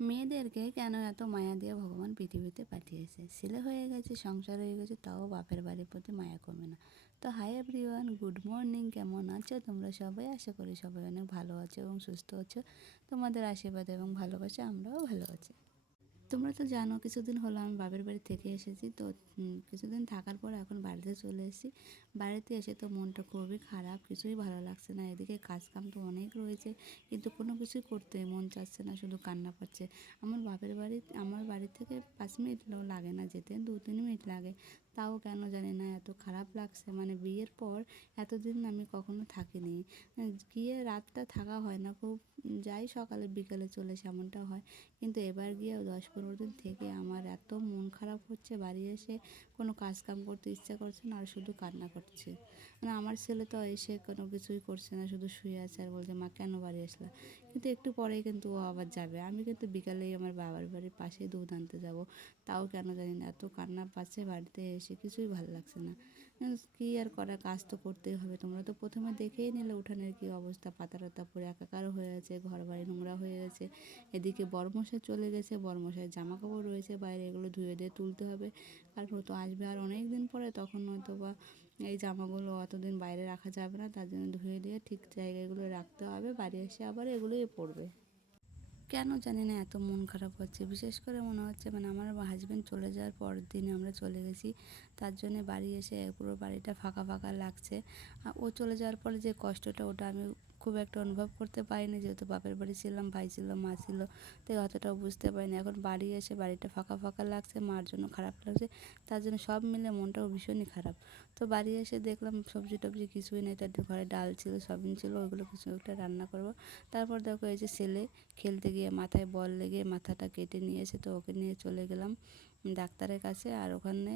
মেয়েদেরকে কেন এত মায়া দিয়ে ভগবান পৃথিবীতে পাঠিয়েছে? ছেলে হয়ে গেছে, সংসার হয়ে গেছে, তাও বাপের বাড়ির প্রতি মায়া কমে না। তো হাই এভরিওয়ান, গুড মর্নিং, কেমন আছো তোমরা সবাই? আশা করি সবাই অনেক ভালো আছো এবং সুস্থ আছো। তোমাদের আশীর্বাদ এবং ভালোবাসা আমরাও ভালো আছি। তোমরা তো জানো কিছুদিন হলো আমি বাপের বাড়ি থেকে এসেছি। তো কিছুদিন থাকার পর এখন বাড়িতে চলে এসেছি। বাড়িতে এসে তো মনটা খুবই খারাপ, কিছুই ভালো লাগছে না। এদিকে কাজকাম তো অনেক রয়েছে, কিন্তু কোনো কিছুই করতে মন চাচ্ছে না, শুধু কান্না পাচ্ছে। আমার বাড়ি থেকে 5 মিনিটও লাগে না যেতে, 2-3 মিনিট লাগে। তাও কেন জানি না এত খারাপ লাগছে। মানে বিয়ের পর এতদিন আমি কখনো থাকিনি। গিয়ে রাতটা থাকা হয় না, খুব যাই সকালে বিকেলে চলে এমনটা হয়। কিন্তু এবার গিয়েও 10-15 দিন থেকে আমার এত মন খারাপ হচ্ছে, বাড়ি এসে কোনো কাজ কাম করতে ইচ্ছা করছে না, আর শুধু কান্না করছে। মানে আমার ছেলে তো এসে কোনো কিছুই করছে না, শুধু শুয়ে আছে আর বলছে মা কেন বাড়ি আসলা। কিন্তু একটু পরেই কিন্তু ও আবার যাবে। আমি কিন্তু বিকালেই আমার বাবার বাড়ির পাশেই দুধ আনতে যাব। তাও কেন জানি না এত কান্না পাচ্ছে, বাড়িতে এসে কিছুই ভালো লাগছে না। কী আর করা, কাজ তো করতেই হবে। তোমরা তো প্রথমে দেখেই নিলে উঠানের কী অবস্থা, পাতা টাতা পরে একাকার হয়ে আছে, ঘর বাড়ি নোংরা হয়ে গেছে। এদিকে বরমশাই চলে গেছে, বরমশাইয়ের জামা কাপড় রয়েছে বাইরে, এগুলো ধুয়ে দিয়ে তুলতে হবে। কারণ ও তো আসবে আর অনেক দিন পরে, তখন হয়তো বা এই জামাগুলো অতদিন বাইরে রাখা যাবে না, তার জন্য ধুয়ে দিয়ে ঠিক জায়গাগুলো রাখতে হবে। বাড়ি এসে আবার এগুলোই পড়বে। কেন জানি না এত মন খারাপ হচ্ছে। বিশেষ করে মনে হচ্ছে মানে আমার হাজব্যান্ড চলে যাওয়ার পরের দিনে আমরা চলে গেছি, তার জন্যে বাড়ি এসে পুরো বাড়িটা ফাঁকা ফাঁকা লাগছে। ও চলে যাওয়ার পরে যে কষ্টটা, ওটা আমি খুব একটা অনুভব করতে পারিনি, যেহেতু বাপের বাড়ি ছিলাম, ভাই ছিল, মা ছিল, তাই অতটাও বুঝতে পারিনি। এখন বাড়ি এসে বাড়িটা ফাঁকা ফাঁকা লাগছে, মার জন্য খারাপ লাগছে, তার জন্য সব মিলে মনটাও ভীষণই খারাপ। তো বাড়ি এসে দেখলাম সবজি টবজি কিছুই নেই, তার ঘরে ডাল ছিল, সয়াবিন ছিল, ওইগুলো কিছু একটা রান্না করব। তারপর দেখো এই যে ছেলে খেলতে গিয়ে মাথায় বল লেগে মাথাটা কেটে নিয়েছে, তো ওকে নিয়ে চলে গেলাম ডাক্তারের কাছে। আর ওখানে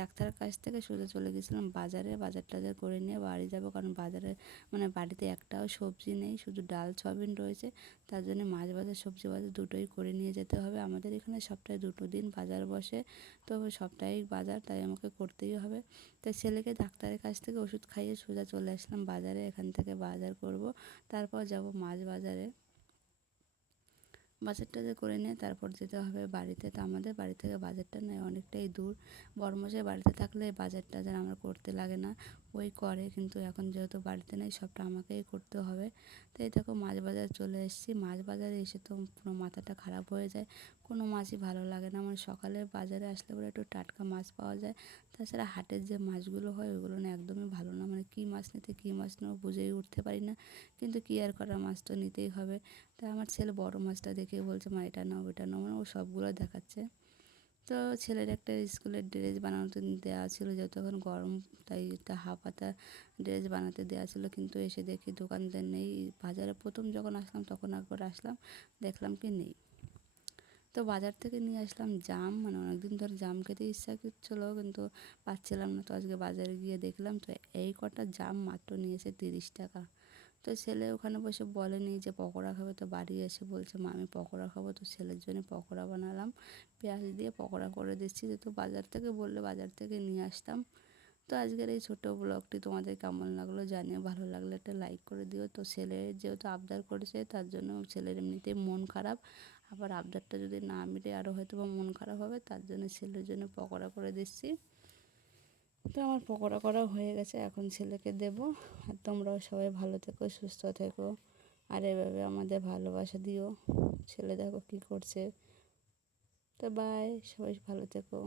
ডাক্তারের কাছ থেকে সোজা চলে গেছিলাম বাজারে, বাজার টাজার করে নিয়ে বাড়ি যাব। কারণ বাজারে মানে বাড়িতে একটাও সবজি নেই, শুধু ডাল সয়াবিন রয়েছে। তার জন্য মাছ বাজার সবজি বাজার দুটোই করে নিয়ে যেতে হবে। আমাদের এখানে সপ্তাহে 2 দিন বাজার বসে, তো সাপ্তাহিক বাজার, তাই আমাকে করতেই হবে। তাই ছেলেকে ডাক্তারের কাছ থেকে ওষুধ খাইয়ে সোজা চলে আসলাম বাজারে। এখান থেকে বাজার করব, তারপর যাব মাছ বাজারে। বাজারটা করে নিয়ে তারপর যেতে হবে বাড়িতে। তো আমাদের বাড়ি থেকে বাজারটা নয় অনেকটাই দূর। বড়মশাই বাড়িতে থাকলে বাজার টাজার আমার করতে লাগে না, ওই করে। কিন্তু এখন যেহেতু বাড়িতে নেই, সবটা আমাকেই করতে হবে। তাই দেখো মাছ বাজার চলে এসেছি। মাছ বাজারে এসে তো পুরো মাথাটা খারাপ হয়ে যায়, কোনো মাছই ভালো লাগে না। মানে সকালে বাজারে আসলে পরে একটু টাটকা মাছ পাওয়া যায়, তাছাড়া হাটের যে মাছগুলো হয় ওইগুলো না একদমই ভালো না। মানে কী মাছ নিতে কী মাছ নেবো বুঝেই উঠতে পারি না, কিন্তু কী আর করা, মাছ তো নিতেই হবে। তাই আমার ছেলে বড় মাছটা দেখে বলছে মা এটা নাও এটা নাও, মানে ও সবগুলো দেখাচ্ছে। তো ছেলের একটা স্কুলের ড্রেস বানাতে দেওয়া ছিল, যেহেতু এখন গরম, তাই একটা হাফ হাতা ড্রেস বানাতে দেওয়া ছিল। কিন্তু এসে দেখি দোকানদার নেই। বাজারে প্রথম যখন আসলাম তখন একবার আসলাম, দেখলাম কি নেই। তো বাজার থেকে নিয়ে আসলাম জাম। মানে অনেকদিন ধরে জাম খেতে ইচ্ছা করছিলো, কিন্তু পাচ্ছিলাম না। তো আজকে বাজারে গিয়ে দেখলাম তো এই কটা জাম মাত্র নিয়েছে 30 টাকা। তো ছেলে ওখানে বসে বলেনি যে পকোড়া খাবে, তো বাড়ি এসে বলছে মা আমি পকোড়া খাবো। তো ছেলের জন্য পকোড়া বানালাম, পেঁয়াজ দিয়ে পকোড়া করে দিচ্ছি। যেহেতু বাজার থেকে বললে বাজার থেকে নিয়ে আসতাম। তো আজকের এই ছোটো ব্লগটি তোমাদের কেমন লাগলো জানিও, ভালো লাগলে একটা লাইক করে দিও। তো ছেলে যেহেতু আবদার করেছে, তার জন্য ছেলের এমনিতেই মন খারাপ, আবার আবদারটা যদি না মিলে আরও হয়তো বা মন খারাপ হবে, তার জন্য ছেলের জন্য পকোড়া করে দিচ্ছি। তো আমার পকোড়া করা হয়ে গেছে, এখন ছেলেকে দেবো। আর তোমরাও সবাই ভালো থেকো, সুস্থ থেকো, আর এভাবে আমাদের ভালোবাসা দিও। ছেলে দেখো কী করছে। তো বাই, সবাই ভালো থেকো।